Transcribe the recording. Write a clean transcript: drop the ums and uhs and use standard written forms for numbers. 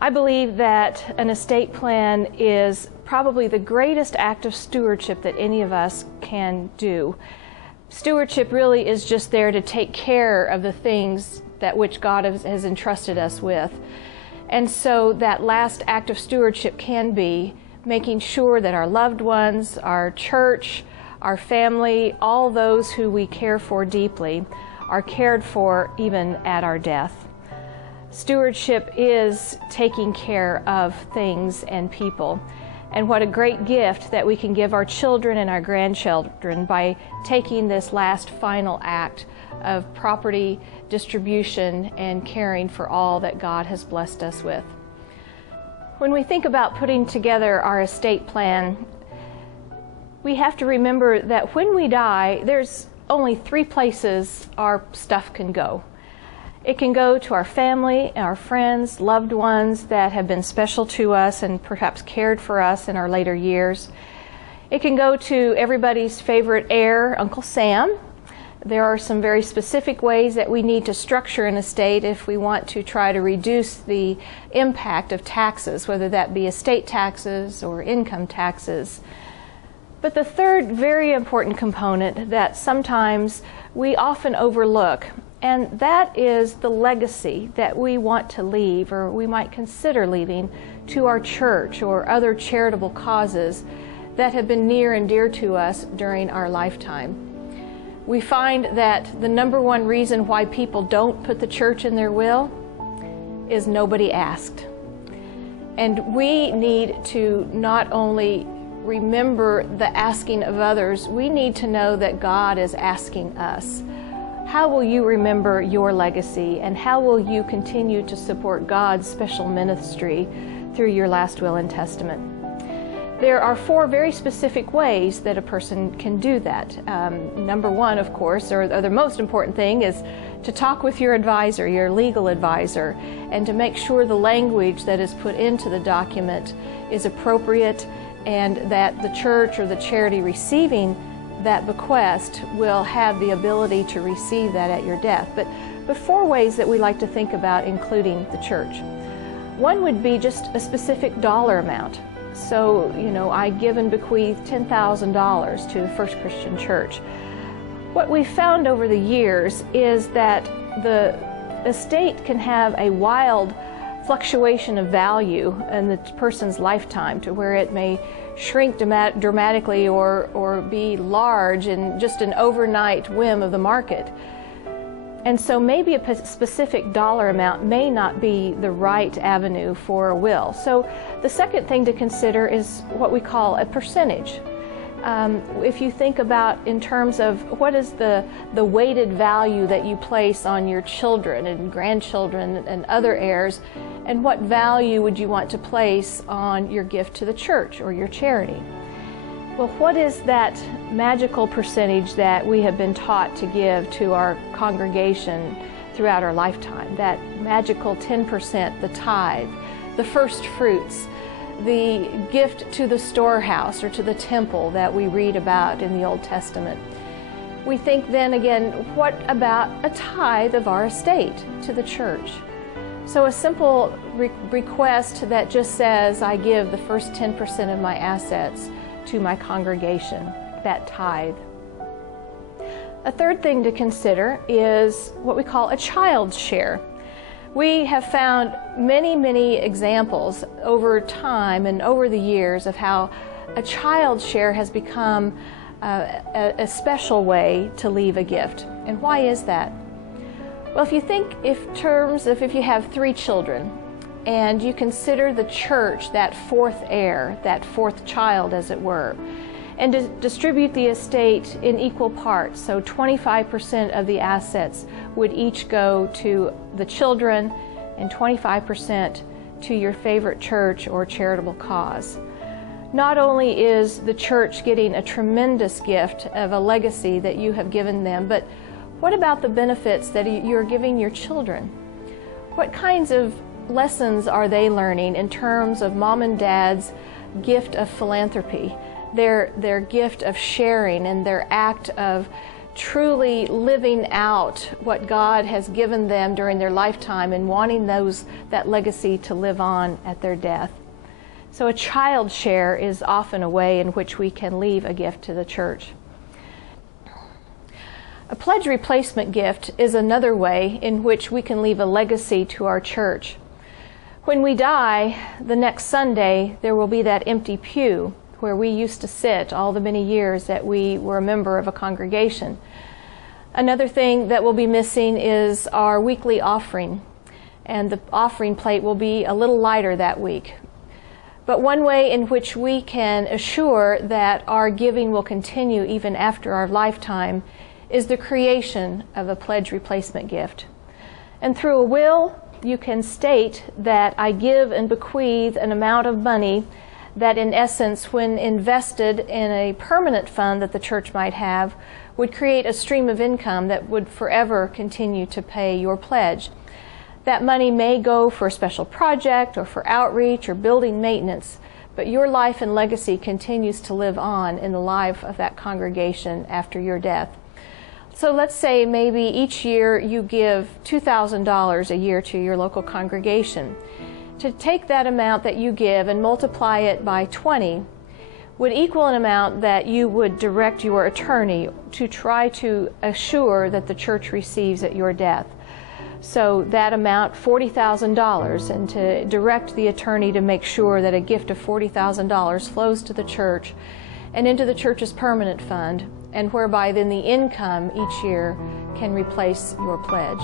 I believe that an estate plan is probably the greatest act of stewardship that any of us can do. Stewardship really is just there to take care of the things that which God has entrusted us with. And so that last act of stewardship can be making sure that our loved ones, our church, our family, all those who we care for deeply are cared for even at our death. Stewardship is taking care of things and people. And what a great gift that we can give our children and our grandchildren by taking this last final act of property distribution and caring for all that God has blessed us with. When we think about putting together our estate plan, we have to remember that when we die, there's only 3 places our stuff can go. It can go to our family, our friends, loved ones that have been special to us and perhaps cared for us in our later years. It can go to everybody's favorite heir, Uncle Sam. There are some very specific ways that we need to structure an estate if we want to try to reduce the impact of taxes, whether that be estate taxes or income taxes. But the third very important component that sometimes we often overlook, and that is the legacy that we want to leave, or we might consider leaving, to our church or other charitable causes that have been near and dear to us during our lifetime. We find that the number one reason why people don't put the church in their will is nobody asked. And we need to not only remember the asking of others, we need to know that God is asking us. How will you remember your legacy, and how will you continue to support God's special ministry through your last will and testament? There are 4 very specific ways that a person can do that. Number one, of course, or the most important thing, is to talk with your advisor, your legal advisor, and to make sure the language that is put into the document is appropriate and that the church or the charity receiving that bequest will have the ability to receive that at your death. But 4 ways that we like to think about including the church. One would be just a specific dollar amount. So, I give and bequeath $10,000 to the First Christian Church. What we've found over the years is that the estate can have a wild fluctuation of value in the person's lifetime, to where it may shrink dramatically or be large in just an overnight whim of the market. And so maybe a specific dollar amount may not be the right avenue for a will. So the second thing to consider is what we call a percentage. If you think about in terms of what is the weighted value that you place on your children and grandchildren and other heirs, and what value would you want to place on your gift to the church or your charity? Well, what is that magical percentage that we have been taught to give to our congregation throughout our lifetime? That magical 10%, the tithe, the first fruits, the gift to the storehouse or to the temple that we read about in the Old Testament. We think then again, what about a tithe of our estate to the church? So a simple request that just says, I give the first 10% of my assets to my congregation, that tithe. A third thing to consider is what we call a child's share. We have found many examples over time and over the years of how a child's share has become a special way to leave a gift. And why is that? Well, if you think if you have 3 children, and you consider the church that 4th heir, that 4th child as it were, and to distribute the estate in equal parts, so 25% of the assets would each go to the children and 25% to your favorite church or charitable cause. Not only is the church getting a tremendous gift of a legacy that you have given them, but what about the benefits that you're giving your children? What kinds of lessons are they learning in terms of mom and dad's gift of philanthropy, their gift of sharing, and their act of truly living out what God has given them during their lifetime and wanting that legacy to live on at their death. So a child share is often a way in which we can leave a gift to the church. A pledge replacement gift is another way in which we can leave a legacy to our church. When we die, the next Sunday, there will be that empty pew where we used to sit all the many years that we were a member of a congregation. Another thing that will be missing is our weekly offering, and the offering plate will be a little lighter that week. But one way in which we can assure that our giving will continue even after our lifetime is the creation of a pledge replacement gift. And through a will, you can state that I give and bequeath an amount of money that in essence, when invested in a permanent fund that the church might have, would create a stream of income that would forever continue to pay your pledge. That money may go for a special project or for outreach or building maintenance, but your life and legacy continues to live on in the life of that congregation after your death. So let's say maybe each year you give $2,000 a year to your local congregation. To take that amount that you give and multiply it by 20 would equal an amount that you would direct your attorney to try to assure that the church receives at your death. So that amount, $40,000, and to direct the attorney to make sure that a gift of $40,000 flows to the church and into the church's permanent fund, and whereby then the income each year can replace your pledge.